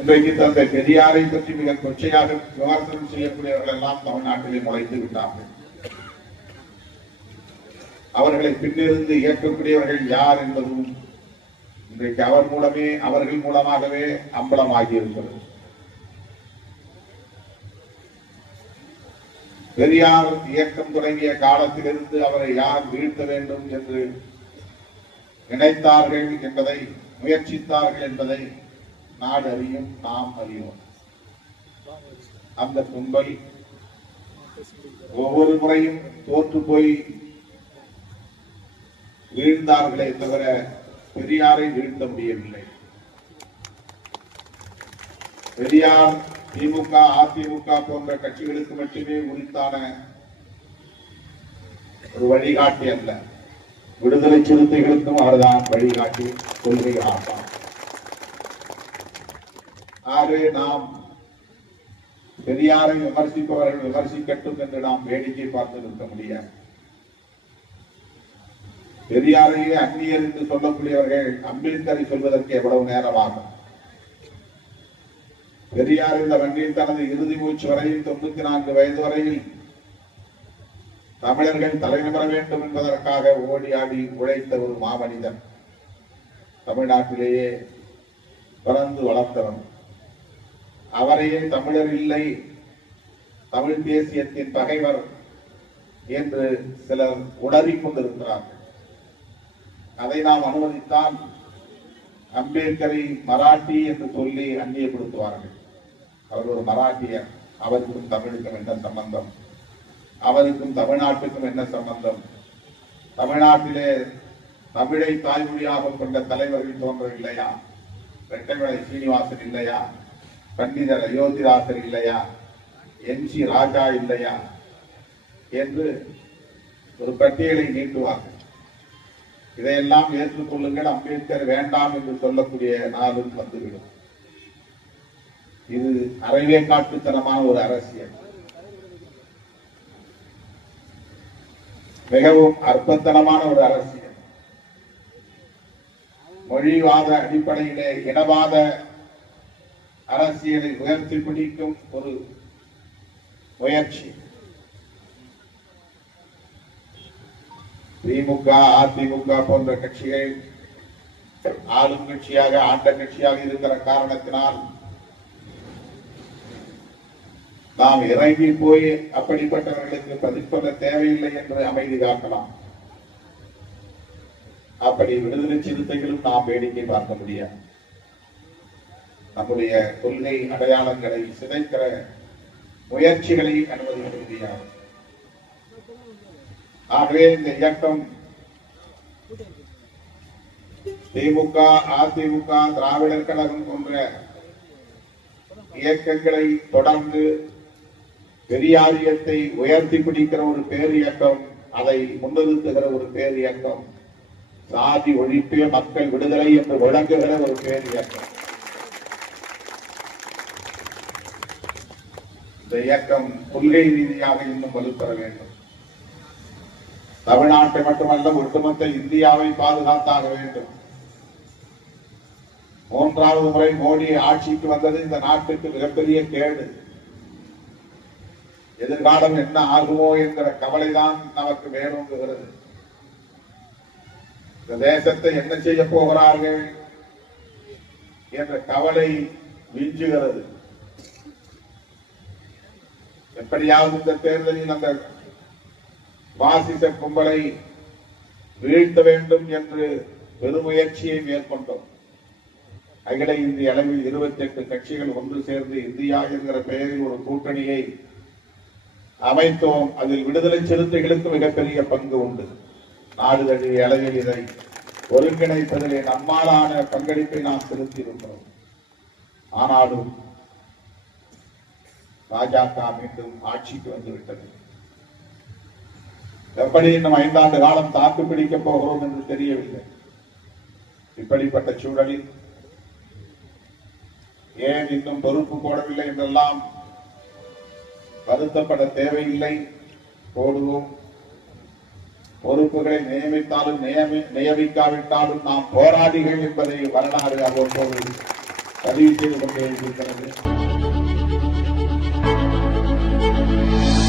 இன்றைக்கு தந்தை பெரியாரை பற்றி மிக கொச்சையாக விமர்சனம் செய்யக்கூடியவர்கள் எல்லாம் தமிழ்நாட்டிலே நுழைந்து விட்டார்கள். அவர்களை பின்னிருந்து இயக்கக்கூடியவர்கள் யார் என்பதும் இன்றைக்கு அவர் மூலமே அவர்கள் மூலமாகவே அம்பலமாகி பெரியார் இயக்கம் தொடங்கிய காலத்திலிருந்து அவரை யார் வீழ்த்த வேண்டும் என்று நினைத்தார்கள் என்பதை முயற்சித்தார்கள் என்பதை நாடு அறியும் நாம் அறியும் அந்த கும்பல் ஒவ்வொரு முறையும் தோற்று போய் வீழ்ந்தார்களே தவிர பெரியாரை வீழ்த்த முடியவில்லை. பெரியார் திமுக அதிமுக போன்ற கட்சிகளுக்கு மட்டுமே உரித்தான ஒரு வழிகாட்டி அல்ல. விடுதலை சிறுத்தைகளுக்கும் அவர்தான் வழிகாட்டி கொள்கை ஆசான் இவ்வாறு நாம் பெரியாரை விமர்சிப்பவர்கள் விமர்சிக்கட்டும் என்று நாம் வேடிக்கை பார்த்து நிற்க முடியாது. பெரியாரையே அந்நியர் என்று சொல்லக்கூடியவர்கள் அம்பேத்கரை சொல்வதற்கு எவ்வளவு நேரமாகும்? பெரியார் இந்த வண்டியில் தனது இறுதி மூச்சு வரையில் தொண்ணூத்தி நான்கு வயது வரையில் தமிழர்கள் தலைநிமிர வேண்டும் என்பதற்காக ஓடி ஆடி உழைத்த ஒரு மாமனிதன் தமிழ்நாட்டிலேயே பிறந்து வளர்த்தவன். அவரையே தமிழர் இல்லை. தமிழ் தேசியத்தின் பகைவர் என்று சிலர் உளறிக் கொண்டிருக்கிறார்கள் அதை நாம் அனுமதித்தால் அம்பேத்கரை மராட்டி என்று சொல்லி அந்நியப்படுத்துவார்கள். அவர் ஒரு மராட்டியர். அவருக்கும் தமிழுக்கும் என்ன சம்பந்தம்? அவருக்கும் தமிழ்நாட்டுக்கும் என்ன சம்பந்தம்? தமிழ்நாட்டிலே தமிழை தாய்மொழியாக கொண்ட தலைவர்கள் தோன்றவில்லையா? ரெட்டைமலை சீனிவாசன் இல்லையா? பண்டிதர் அயோத்திதாசர் இல்லையா? என் சி ராஜா இல்லையா? என்று ஒரு பட்டியலை நீட்டுவார்கள். இதையெல்லாம் ஏற்றுக்கொள்ளுங்கள். அம்பேத்கர் வேண்டாம் என்று சொல்லக்கூடிய நாளும் வந்துவிடும். இது அறவே காட்டுத்தனமான ஒரு அரசியல். மிகவும் அற்பத்தனமான ஒரு அரசியல். மொழிவாத அடிப்படையிலே இனவாத அரசியலை உயர்த்தி பிடிக்கும் ஒரு முயற்சி. திமுக அதிமுக போன்ற கட்சிகள் ஆளும் கட்சியாக ஆண்ட கட்சியாக இருக்கிற காரணத்தினால் நாம் இறங்கி போய் அப்படிப்பட்டவர்களுக்கு பதில் சொல்ல தேவையில்லை என்று அமைதி காக்கலாம் அப்படி விடுதலை சிறுத்தைகளும் நாம் வேடிக்கை பார்க்க முடியாது. நம்முடைய கொள்கை அடையாளங்களை சிதைக்கிற முயற்சிகளை அனுமதிக்க முடியாது ஆகவே இந்த இயக்கம் திமுக அதிமுக திராவிடர் கழகம் போன்ற இயக்கங்களை தொடர்ந்து பெரியாரியத்தை உயர்த்தி பிடிக்கிற ஒரு பேர் இயக்கம் அதை முன்னிறுத்துகிற ஒரு பேர் இயக்கம் சாதி ஒழிப்பே மக்கள் விடுதலை என்று விளங்குகிற ஒரு பேர் இயக்கம். இந்த இயக்கம் கொள்கை ரீதியாக இன்னும் வலுப்பெற வேண்டும். தமிழ்நாட்டை மட்டுமல்ல ஒட்டுமொத்த இந்தியாவை பாதுகாத்தாக வேண்டும். மூன்றாவது முறை மோடி ஆட்சிக்கு வந்தது இந்த நாட்டுக்கு மிகப்பெரிய கேடு. எதிர்காலம் என்ன ஆகுமோ என்கிற கவலைதான் நமக்கு வேறுங்கிறது இந்த தேசத்தை என்ன செய்ய போகிறார்கள் என்ற கவலை விஞ்சுகிறது எப்படியாவது இந்த தேர்தலில் அந்த வாசிச கும்பலை வீழ்த்த வேண்டும் என்று பெருமுயற்சியை மேற்கொண்டோம். அகில இந்திய அளவில் இருபத்தி எட்டு கட்சிகள் ஒன்று சேர்ந்து இந்தியா என்கிற பெயரில் ஒரு கூட்டணியை அமைத்தோம். அதில் விடுதலை சிறுத்தைகளுக்கு மிகப்பெரிய பங்கு உண்டு. நாடு தழுவிய அளவில் இதை ஒருங்கிணைப்பதிலே நம்மாலான பங்களிப்பை நாம் செலுத்தியிருக்கிறோம். ஆனாலும் பாஜக மீண்டும் ஆட்சிக்கு வந்துவிட்டது எப்படி இன்னும் ஐந்தாண்டு காலம் தாக்கு பிடிக்கப் போகிறோம் என்று தெரியவில்லை. இப்படிப்பட்ட சூழலில் ஏன் இன்னும் பொறுப்பு போடவில்லை என்றெல்லாம் வருத்தப்பட தேவையில்லை. போடுவோம். பொறுப்புகளை நியமித்தாலும் நியமி நியமிக்காவிட்டாலும் நாம் போராடிகள் என்பதை வரலாறு அவ்வப்போது பதிவு செய்து கொண்டே இருக்கிறது. Música